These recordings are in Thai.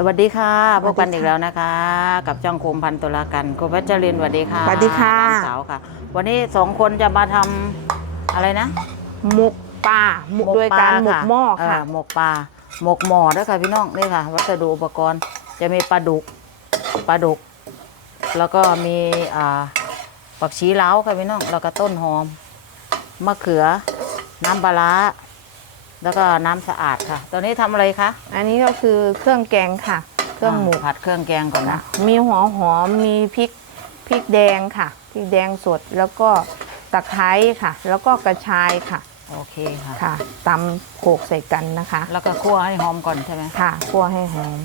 สวัสดีค่ะพสวับสดีกันอีกค่ะแล้วนะคะ กับจ้องคมพันตุลากันคุณพัชรินทร์สวัสดีค่ะสวัสดีค่ะหลานสาวค่ะ วันนี้สองคนจะมาทำอะไรนะหมกปลาหมกด้วยการหมกหม้อค่ะ เหมกปลาหมกหม้อด้วยค่ะพี่น้องนี่ค่ะ วัสดุอุปกรณ์จะมีปลาดุกปลาดุก แล้วก็มีอ่าผักชีล้าวค่ะพี่น้องแล้วก็ต้นหอมมะเขือน้ำปลาร้า แล้วก็น้ำสะอาดค่ะตอนนี้ทำอะไรคะอันนี้ก็คือเครื่องแกงค่ะ เครื่องหมูาผัดเครื่องแกงก่อนนะมีหัวหอมมีพริกพริกแดงค่ะพริกแดงสดแล้วก็ตะไคร้ค่ะ แล้วก็กระชายค่ะโอเคค่ะ ค่ะตำโขลกใส่กันนะคะแล้วก็คั่วให้หอมก่อนใช่ไหมค่ะคั่วให้หอม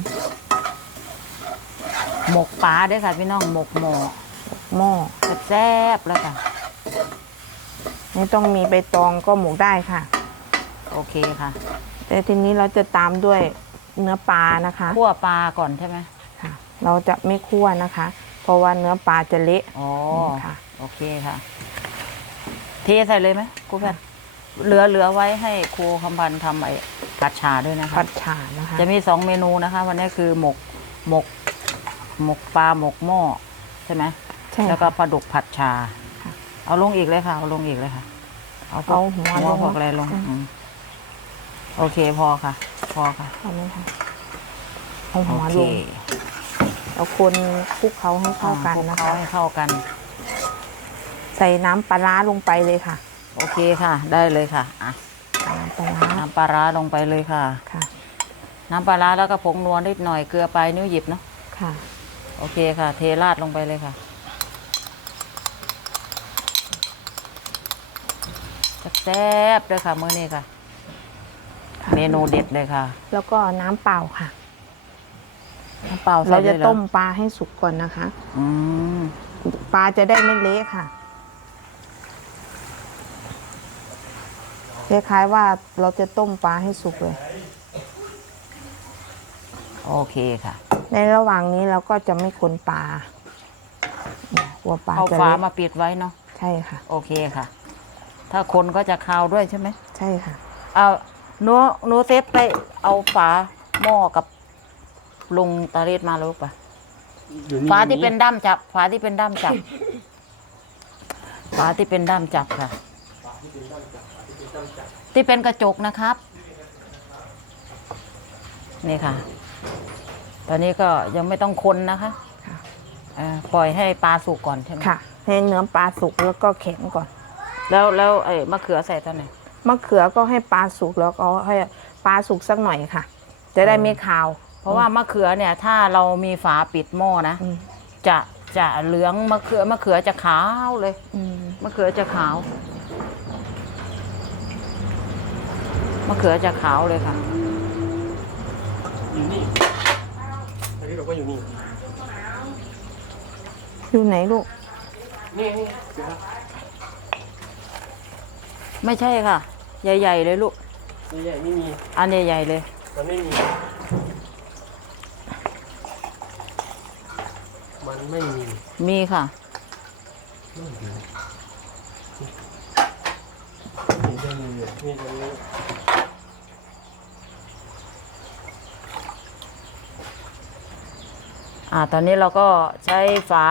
หมกปลาด้วยค่ะพี่น้องหมกหม้อหม้อแซ่บๆแล้วค่ะไม่ต้องมีใบตองก็หมกได้ค่ะ โอเคค่ะแต่ทีนี้เราจะตามด้วยเนื้อปลานะคะคั่วปลาก่อนใช่ไหมค่ะ เราจะไม่คั่วนะคะ เพราะว่าเนื้อปลาจะเละอ๋อค่ะโอเคค่ะ เทใส่เลยไหมครูแพทย์เหลือเหลือไว้ให้ครูคำพันธ์ทำไอ้ผัดชาด้วยนะคะผัดฉ่านะคะ จะมีสองเมนูนะคะ วันนี้คือหมกหมกหมกปลาหมกหม้อใช่ไหมใช่แล้วก็ค่ะปลาดุกผัดชาค่ะเอาลงอีกเลยค่ะ เอาลงอีกเลยค่ะ เอาพวกเอาหัวหัวลงพวกอะไรลงอืมอืม โอเคพอค่ะ พอค่ะเอาไหมคะเอาโอหัวเคลงแล้วคนคลุกเขาให้เข้ากันนะอ่าคะคลุกเคล้าให้เข้ากัน ใส่น้ำปลาร้าลงไปเลยค่ะ โอเคค่ะ ได้เลยค่ะอะน้ำปลาร้าน้ำปลาร้าลงไปเลยค่ะค่ะ น้ำปลาร้าแล้วก็ผงนวลนิดหน่อยเกลือปลายนิ้วหยิบเนาะค่ะ โอเคค่ะ เทราดลงไปเลยค่ะแซ่บๆด้วยค่ะมื้อนี้ค่ะค่ะ เมนูเด็ดเลยค่ะแล้วก็น้ำเปล่าค่ะ น้ำเปล่าใส่เราจะลยหอต้มปลาให้สุกก่อนนะคะ อืมปลาจะได้ไม่เละค่ะคล้ายๆว่าเราจะต้มปลาให้สุกเลย โอเคค่ะ ในระหว่างนี้เราก็จะไม่คนปลาเนี่ยกลัวปลาเอาจะฝาเละมาปิดไว้เนาะใช่ค่ะ โอเคค่ะ ถ้าคนก็จะคาวด้วยใช่ไหมใช่ค่ะ เอา หนูหนูเซฟไปเอาฝาหม้อกับลุงตาเรศมาลูกปะอยู่นี่ฝาที่เป็นด้ามจับ ฝาที่เป็นด้ามจับ ฝาที่เป็นด้ามจับค่ะ ที่เป็นกระจกนะครับ นี่ค่ะ ตอนนี้ก็ยังไม่ต้องคนนะคะค่ะเอ่อปล่อยให้ปลาสุกก่อนใช่ไหมค่ะให้เนื้อปลาสุกแล้วก็แข็งก่อน แล้วแล้วไอ้มะเขือใส่ตอนไหน มะเขือก็ให้ปลาสุกแล้วก็ให้ปลาสุกสักหน่อยค่ะ จะได้ไม่คาว เพราะว่ามะเขือเนี่ยถ้าเรามีฝาปิดหม้อนะอืม จะจะเหลืองมะเขือมะเขือจะขาวเลยอืมมะเขือจะขาวมะเขือจะขาวเลยค่ะ อยู่นี่อันนี้เราก็อยู่นี่ อยู่ไหนลูกนี่นี่เดี๋ยวนะไม่ใช่ค่ะ ใหญ่ๆเลยลูกใหญ่ๆไม่มีอันใหญ่ๆเลย มันไม่มี มันไม่มีมีค่ะนี่จะมีอยู่นี่ตรงนี้อ่า ตอนนี้เราก็ใช้ฝา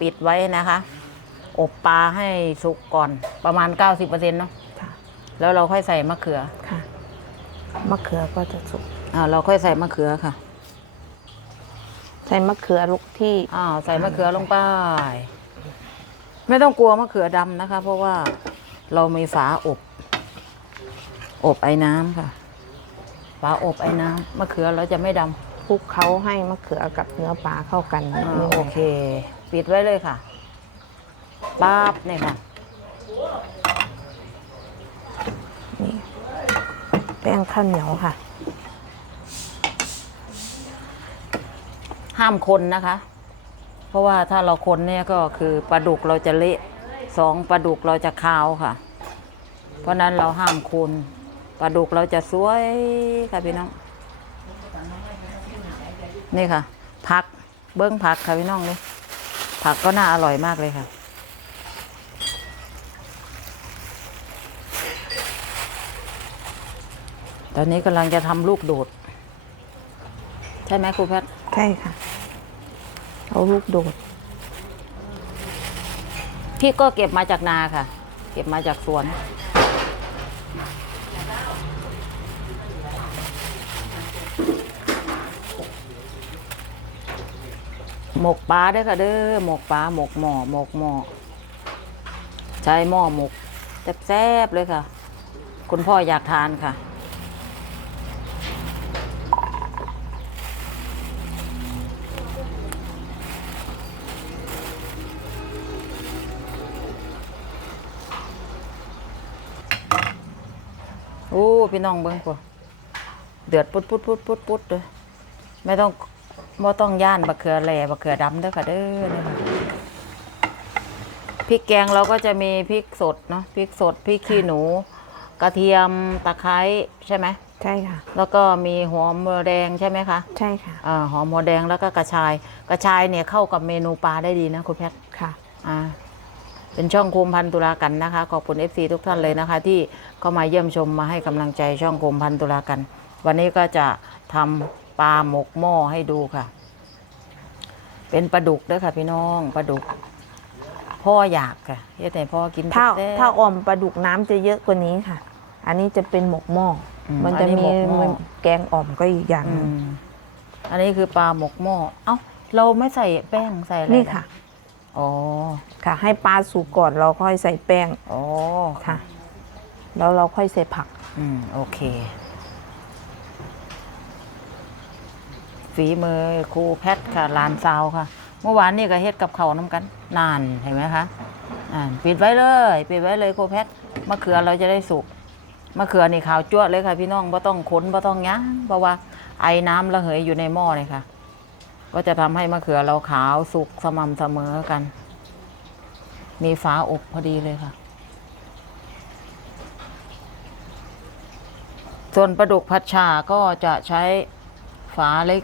ปิดไว้นะคะ อบปลาให้สุกก่อนประมาณ 90%เนาะค่ะ แล้วเราค่อยใส่มะเขือค่ะมะเขือก็จะสุกอ่าเราค่อยใส่มะเขือค่ะ ใส่มะเขือลูกที่อ้าวใส่มะเขือลงไป ไม่ต้องกลัวมะเขือดำนะคะ เพราะว่าเรามีฝาอบ อบไอ้น้ำค่ะ ฝาอบไอ้น้ำมะเขือเราจะไม่ดำคลุกเขาให้มะเขือกับเนื้อปลาเข้ากันอ่านี่โอเค ปิดไว้เลยค่ะป๊าบเนี่ยค่ะ นี่แป้งข้าวเหนียวค่ะ ห้ามคนนะคะ เพราะว่าถ้าเราคนเนี่ยก็คือปลาดุกเราจะเละสองปลาดุกเราจะคาวค่ะ เพราะนั้นเราห้ามคนปลาดุกเราจะสวยค่ะพี่น้อง นี่ค่ะ ผักเบิ้งผักค่ะพี่น้องเลยผักก็น่าอร่อยมากเลยค่ะ ตอนนี้กำลังจะทำลูกโดด ใช่ไหมครูแพทย์ใช่ค่ะ เอาลูกโดด พี่ก็เก็บมาจากนาค่ะ เก็บมาจากสวน หมกปลาเด้อค่ะเด้อหมกปลาหมกหม้อหมกหม้อใช้หม้อหมกแซ่บๆเลยค่ะ คุณพ่ออยากทานค่ะ พี่น้องเบิ้งกว่าเดือดปุดปุดปุดปุดปุดเลยไม่ต้องไม่ต้องย่านบะเขือแหล่บะเขือดำเด้อค่ะเด้อเนี่ยค่ะพริกแกงเราก็จะมีพริกสดเนาะพริกสดพริกขี้หนู กระเทียมตะไคร้ใช่ไหมใช่ค่ะ แล้วก็มีหอมหัวแดงใช่ไหมคะใช่ค่ะอ่าหอมหัวแดงแล้วก็กระชาย กระชายเนี่ยเข้ากับเมนูปลาได้ดีนะคุณแพทย์ค่ะอ่า เป็นช่องโคมพันตุลากันนะคะ ขอบคุณ FC ทุกท่านเลยนะคะ ที่เข้ามาเยี่ยมชมมาให้กำลังใจช่องโคมพันตุลากัน วันนี้ก็จะทำปลาหมกหม้อให้ดูค่ะ เป็นปลาดุกด้วยค่ะพี่น้องปลาดุก พ่ออยากค่ะเฮ็ดให้พ่อกินถ้าแซ่บๆถ้าออมปลาดุกน้ำจะเยอะกว่านี้ค่ะ อันนี้จะเป็นหมกหม้ออมมันจะอันนี้มีหมกหม้อ มันแกงอ่อมก็อีกอย่างอืหนึ่งมอันนี้คือปลาหมกหม้อเอ้าเราไม่ใส่แป้งใส่อะไรนี่ค่ะ อ๋อ ค่ะ ให้ปลาสุกก่อนเราค่อยใส่แป้งอ๋อ ค่ะ แล้วเราค่อยใส่ผัก อืม โอเค ฝีมือครูแพทค่ะลานซาวค่ะ เมื่อวานนี่ก็เฮ็ดกับเขาวน้ำกัน นานเห็นไหมคะ อ่าปิดไว้เลยปิดไว้เลยครูแพทมะเขือเราจะได้สุกมะเขือนี่ขาวจั่วะเลยค่ะพี่น้องไ่ต้องค้นไ่ต้องยั้งเพราะว่าไอ้น้ำระเหยอยู่ในหม้อเลยค่ะ ก็จะทำให้มะเขือเราขาวสุกสม่ำเสมอกัน มีฝาอบพอดีเลยค่ะ ส่วนปลาดุกผัดชาก็จะใช้ฝาเล็ก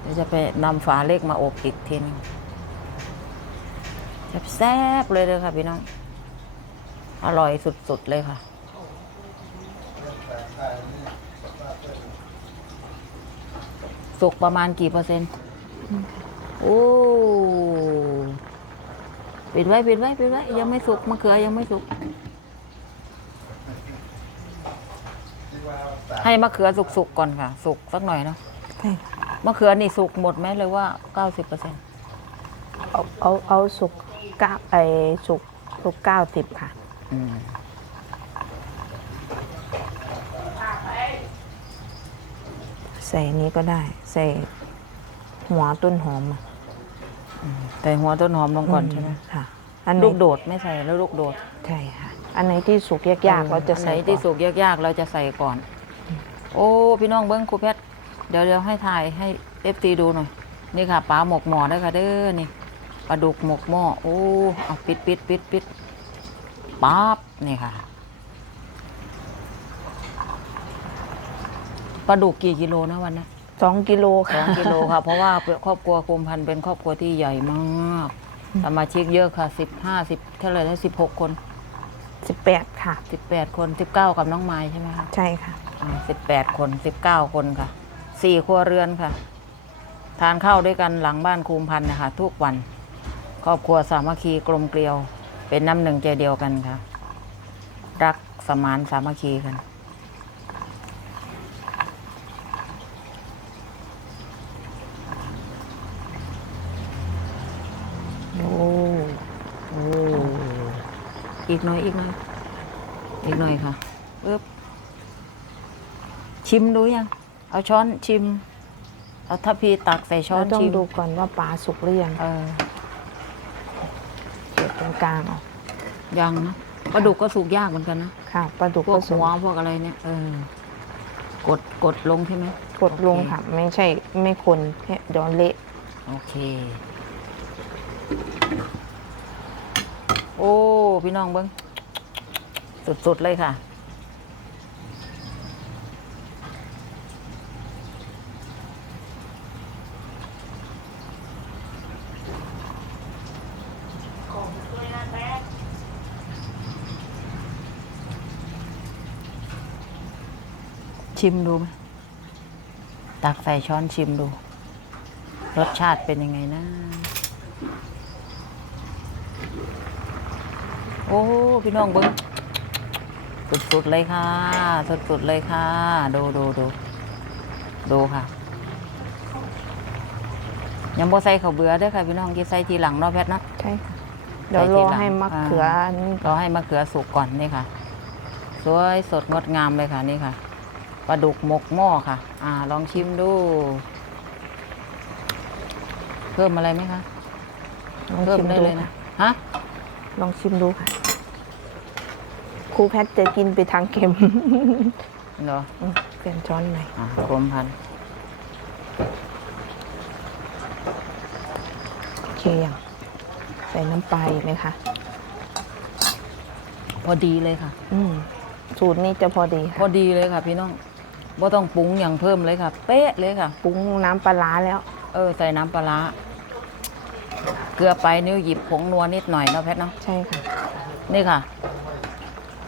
เดี๋ยวจะไปนำฝาเล็กมาอบอีกทีนึงแซ่บๆเลยเลยค่ะพี่น้อง อร่อยสุดๆเลยค่ะ สุกประมาณกี่เปอร์เซ็นต์ โอ้ ปิดไว้ปิดไว้ปิดไว้ ยังไม่สุกมะเขือยังไม่สุก ให้มะเขือสุกๆก่อนค่ะ สุกสักหน่อยเนาะใช่ค่ะมะเขือนี่สุกหมดไหมเลยว่าเก้าสิบเปอร์เซ็นต์เอาเอาเอาสุกเก้าไอสุกสุกเก้าสิบค่ะ ใส่นี้ก็ได้ ใส่หัวต้นหอมอะแต่หัวต้นหอมลงก่อนใช่ไหมค่ะ อันไหนลูกโดดไม่ใส่แล้วลูกโดดใช่ค่ะ อันไหนที่สุกยากๆเราจะอันไหนใส่ที่ก่อนสุกยากๆ เราจะใส่ก่อน โอ้พี่น้องเบิ้งครูเพชรเดี๋ยวเดี๋ยวให้ถ่ายให้เอฟซีดูหน่อย นี่ค่ะปลาหมกหม้อได้อค่ะเด้อนี่ปลาดุกหมกหม้อโอ้เอาปิดปิดปิดปิดปั๊บนี่ค่ะ ปลาดุกกี่กิโลนะวันนี้สองกิโลสค่ะองกิโลค่ะ เพราะว่าครอบครัวคุมพันธุ์เป็นครอบครัวที่ใหญ่มากสมาชิกเยอะค่ะสิบห้าสิบเท่าไหร่แล้วสิบหกคนสิบแปดค่ะ สิบแปดคนสิบเก้ากับน้องไม้ใช่ไหมคะใช่ค่ะ สิบแปดคนสิบเก้าคนค่ะสี่ครัวเรือนค่ะ ทานข้าวด้วยกันหลังบ้านคุมพันธุ์นะคะทุกวัน ครอบครัวสามัคคีกลมเกลียว เป็นน้ำหนึ่งใจเดียวกันค่ะ รักสมานสามัคคีกัน โอ้โอ้อีกหน่อยอีกหน่อยอีกหน่อยค่ะปึ๊บชิมดูยัง เอาช้อนชิม เอาทัพพีตักใส่ช้อเรานต้องชิมดูก่อนว่าปลาสุกหรือยังเออเกี่ยวตรงกลางออกยังนะปลาดุกก็สุกยากเหมือนกันนะค่ะปลาดุกพวก็กสุหักวพวกอะไรเนี่ยเออกดกดลงใช่ไหม กดลงโอเค ค่ะ ไม่ใช่ไม่คนแค่เดอนเละโอเค โอ้ พี่น้องเบิ้งสุด ๆ เลยค่ะ ชิมดูไหมตักใส่ช้อนชิมดู รสชาติเป็นยังไงนะ โอ้ พี่น้องเบิ้งสุดๆเลยค่ะ สุดๆเลยค่ะ ดูดูดูดูค่ะ ยังบ่ใส่ข้าวเบื่อเด้วยค่ะ พี่น้องที่ใส่ทีหลังเนาะแพทย์เนาะใช่ค่ะเดี๋ยวรอให้มะเขือนี่รอให้มะเขือสุกก่อนนี่ค่ะ สวยสดงดงามเลยค่ะนี่ค่ะปลาดุกหมกหม้อค่ะ อ่า ลองชิมดู เพิ่มอะไรไหมคะลองเพิ่มชิมได้ดูเลยนะค่ะฮะ ลองชิมดูค่ะ ครูแพทย์จะกินไปทางเค็มเหรออืมเปลี่ยนช้อนใหม่อ่ากรมพันธุ์โอเคยังใส่น้ำปลาอีกไหมคะ พอดีเลยค่ะ อืมสูตรนี้จะพอดีพค่ะอดีเลยค่ะ พี่น้องว่าต้องปรุงอย่างเพิ่มเลยค่ะ เป๊ะเลยค่ะ ปรุงน้ำปลาร้าแล้ว เออใส่น้ำปลาร้า เกลือไปนิ้วหยิบผงนัวนิดหน่อยเนาะแพทย์เนาะใช่ค่ะ นี่ค่ะ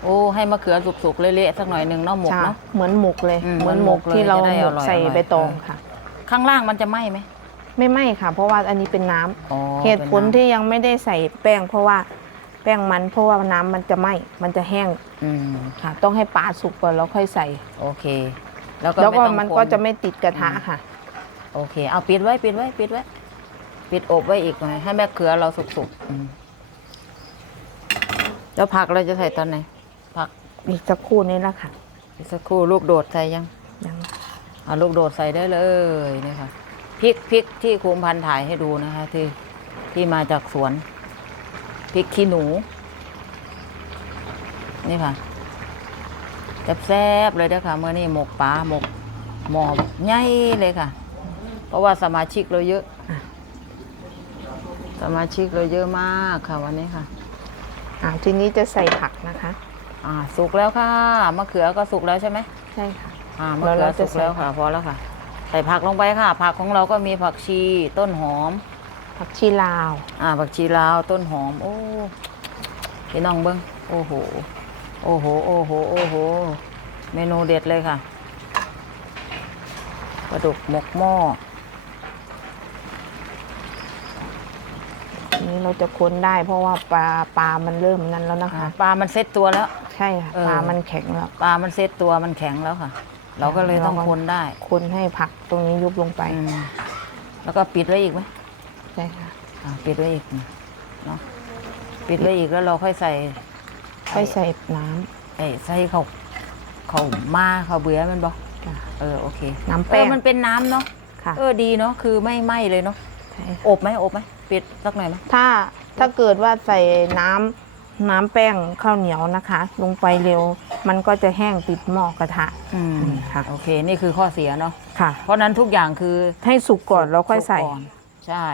โอ้ให้มะเขือสุกๆเละๆสักหน่อยหนึ่งเนาะหมกใช่เนาะ เหมือนหมกเลย อืมเหมือนหมกเหมือนหมกเลยที่เราจะได้หมอกร่อยใส่อร่อยใบตองเออ ค่ะ ข้างล่างมันจะไหม้ไหมไม่ไหม้ค่ะ เพราะว่าอันนี้เป็นน้ำอ๋อเหตุผลป็นน้ำที่ยังไม่ได้ใส่แป้ง เพราะว่าแป้งมันเพราะว่าน้ำมันจะไหม้มันจะแห้งอืมค่ะ ต้องให้ปลาสุกก่อนแล้วค่อยใส่ โอเค แล้วก็แล้วก็ไต้องมันคก็จะไม่ติดกระทะค่ะ โอเค เอาปิดไว้ปิดไว้ปิดไว้ ปิดอบไว้อีกหน่อยให้แม่เขือเราสุกๆอืมแล้วผักเราจะใส่ตอนไหน ผักอีกสักครู่นี้ละค่ะอีกสักครู่ลูกโดดใส่ยังยังเอาลูกโดดใส่ได้เลยนี่ค่ะพริกพริกที่คุมพันธุ์ถ่ายให้ดูนะคะ ที่ที่มาจากสวนพริกขี้หนู นี่ค่ะแซ่บๆเลยเด้อค่ะเมื่อนี้หมกปลาหมกหมอใหญ่เลยค่ะ เพราะว่าสมาชิกเราเยอะ สมาชิกเราเยอะมากค่ะวันนี้ค่ะ อ่าทีนี้จะใส่ผักนะคะ อ่าสุกแล้วค่ะมะเขือก็สุกแล้วใช่ไหมใช่ค่ะ อ่ามะแล้วเขือเราจะสุกแล้วใส่ค่ะพอแล้วค่ะ ใส่ผักลงไปค่ะ ผักของเราก็มีผักชีต้นหอม ผักชีลาว อ่าผักชีลาวต้นหอม โอ้พี่น้องเบิ้งโอ้โหโอ้โหโอ้โหโอ้โห เมนูเด็ดเลยค่ะปลาดุกหมกหม้อ นี้เราจะค้นได้ เพราะว่าปลาปลามันเริ่มนั้นแล้วนะอ่าคะ ปลามันเซ็ตตัวแล้ว ใช่ค่ะเออ ปลามันแข็งแล้วปลามันเซ็ตตัวมันแข็งแล้วค่ะ เราก็เลยต้องคนได้คนให้ผักตรงนี้ยุบลงไปอืมแล้วก็ปิดไว้อีกไหมใช่ค่ะอ่าปิดไว้อีกเนาะปิดไว้อีกแล้วเราค่อยใส่ค่อยใส่น้ำไอ้ใส่เขาเขามาเขาเบื่อมันบอกจ้ะเออโอเคน้ำเอแป้องมันเป็นน้ำเนาะค่ะ เออดีเนาะคือไม่ไหม้เลยเนาะ ใช่ค่ะอบไหมอบไหมปิดสักหน่อยไหมถ้าถ้าเกิดว่าใส่น้ำน้ำแป้งข้าวเหนียวนะคะ ลงไปเร็ว มันก็จะแห้งติดหม้อกระทะอืมค่ะ โอเค นี่คือข้อเสียเนาะค่ะ เพราะนั้นทุกอย่างคือให้สุกก่อนแล้วค่อยใส่สุกก่นใช่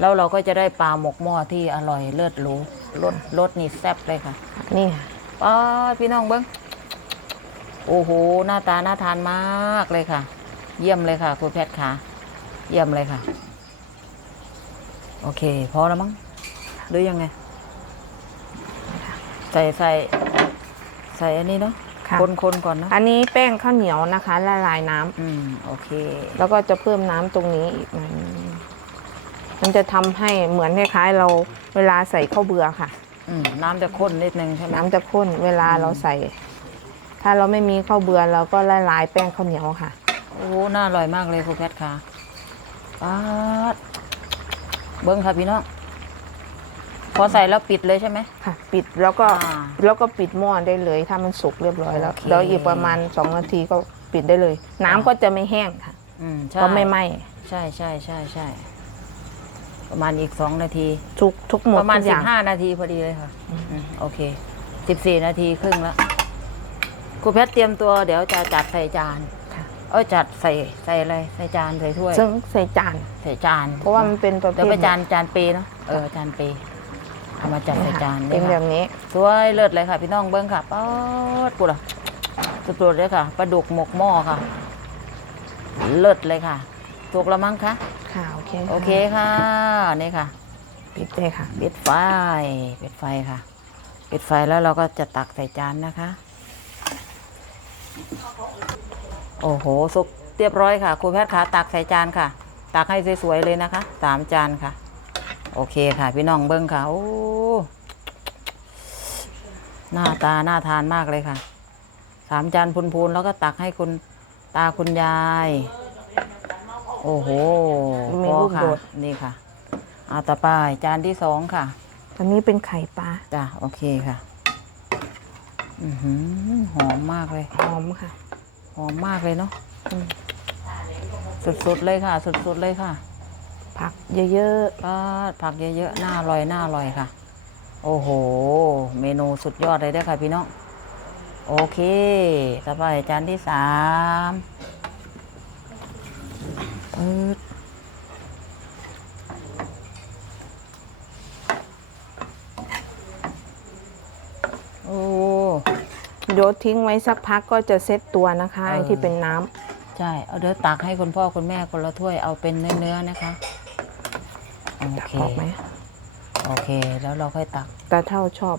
แล้วเราก็จะได้ปลาหมกหม้อที่อร่อยเลิศหรูรสรสนี่แซ่บเลยค่ะนี่ค่ะป้าดพี่น้องเบิ้งโอ้โหหน้าตาน่าทานมากเลยค่ะ เยี่ยมเลยค่ะ คุณแพทย์ค่ะ เยี่ยมเลยค่ะ โอเค พอแล้วมั้งหรือยังไง ใส่ใส่ ใส่อันนี้เนาะค่ะ คนคนๆก่อนเนาะอันนี้แป้งข้าวเหนียวนะคะละลายน้ำอืมโอเค แล้วก็จะเพิ่มน้ำตรงนี้อีกหน่อยนึงมันจะทำให้เหมือนคล้ายๆเราเวลาใส่ข้าวเบื่อค่ะ อืมน้ำจะข้นนิดนึงใช่ไหมน้ำจะข้นเวลาเราใส่ ถ้าเราไม่มีข้าวเบื่อเราก็ละลายแป้งข้าวเหนียวค่ะ โอ้น่าอร่อยมากเลยคุณแพทย์ค่ะป้าด เบิ้งค่ะพี่น้องพอใส่แล้วปิดเลยใช่ไหม ค่ะปิดแล้วก็อ่าแล้วก็ปิดหม้อได้เลย ถ้ามันสุกเรียบร้อยแล้วโอเคเดี๋ยวอีกประมาณสองนาทีก็ปิดได้เลย น้ำก็จะไม่แห้งค่ะอืมใช่ก็ไม่ไหม้ใช่ใช่ใช่ใช่ประมาณอีกสองนาที ทุกทุกหมดประมาณทุกอสิย่าบงห้านาทีพอดีเลยค่ะอืมโอเคสิบสี่นาทีครึ่งแล้วครูแพทย์เตรียมตัวเดี๋ยวจะจัดใส่จานค่ะ เอ้ยจัดใส่ใส่อะไรใส่จานใส่ถ้วยซึ่งใส่จาน ใส่จานเพราะว่ามันเป็นประเภเดี๋ยวทไปจานจานเปเนาะเออจานเปเอามาจัดใส่จานเป็นยแบค่ะบนี้สวยเลิศเลยค่ะ พี่น้องเบิ้งค่ะป๊อดกูล่ะสุดๆเลยค่ะปลาดุกหมกหม้อค่ะ เลิศเลยค่ะถูกแล้วมั้งคะค่ะโอเคโอเคค่ะนี่ค่ะปิดเลยค่ะปิดไฟปิดไฟค่ะปิดไฟแล้วเราก็จะตักใส่จานนะคะ โอ้โหสุกติเรียบร้อยค่ะครูแพทย์ขาตักใส่จานค่ะ ตักให้สวยๆเลยนะคะสามจานค่ะ โอเคค่ะ พี่น้องเบิ้งค่ะโอ้หน้าตาน่าทานมากเลยค่ะสามจานพูนๆแล้วก็ตักให้คุณตาคุณยาย โอ้โหมีพอลูกค่ะโดดนี่ค่ะเอาต่อไปจานที่สองค่ะอันนี้เป็นไข่ปลาจ้ะโอเคค่ะ อือหือหอมมากเลย หอมค่ะ หอมมากเลยเนาะอืมสุดๆเลยค่ะสุดๆเลยค่ะ ผักเยอะปาดผักเยอะๆน่าอร่อยน่าอร่อยค่ะ โอ้โห เมนูสุดยอดเลยเด้อค่ะพี่น้องโอเคต่อไปจานที่สามปึ๊ดโอ้ ๆเดี๋ ยวทิ้งไว้สักพักก็จะเซ็ตตัวนะคะไอ้ที่เป็นน้ำใช่ เอาเดี๋ยวตักให้คุณพ่อคุณแม่คนละถ้วยเอาเป็นเนื้อๆนะคะ โอตักเค ออกไหมโอเค แล้วเราค่อยตัก ตาเท่าชอบ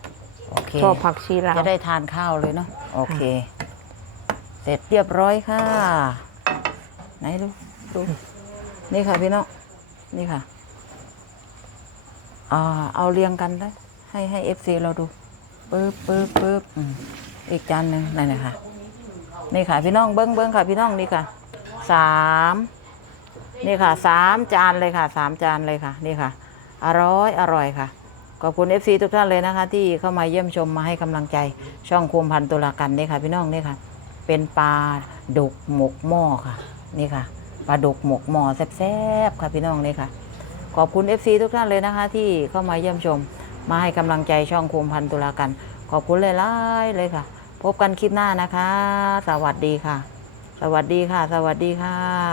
โอเค ชอบผักชีลาว จะได้ทานข้าวเลยเนาะ โอเค เสร็จเรียบร้อยค่ะ ไหนดูดู นี่ค่ะพี่น้อง นี่ค่ะอ่าเอาเรียงกันได้ ให้ให้เอฟซีเราดูปึ๊บปึ๊บปึ๊บอืม อีกจานหนึ่งนั่นนะคะนี่ค่ะ พี่น้องเบิ้งเบิ้งค่ะ พี่น้องนี่ค่ะสามนี่ค่ะสามจานเลยค่ะสามจานเลยค่ะ นี่ค่ะ อร่อยอร่อยค่ะขอบคุณ FC ทุกท่านเลยนะคะ ที่เข้ามาเยี่ยมชมมาให้กำลังใจช่องคุมพันตุลากันนี่ค่ะ พี่น้องนี่ค่ะ เป็นปลาดุกหมกหม้อค่ะ นี่ค่ะปลาดุกหมกหม้อแซ่บๆค่ะพี่น้องนี่ค่ะ ขอบคุณ FC ทุกท่านเลยนะคะ ที่เข้ามาเยี่ยมชม มาให้กำลังใจช่องคุมพันตุลากัน ขอบคุณเลายๆเลยค่ะ พบกันคลิปหน้านะคะ สวัสดีค่ะ สวัสดีค่ะ สวัสดีค่ะ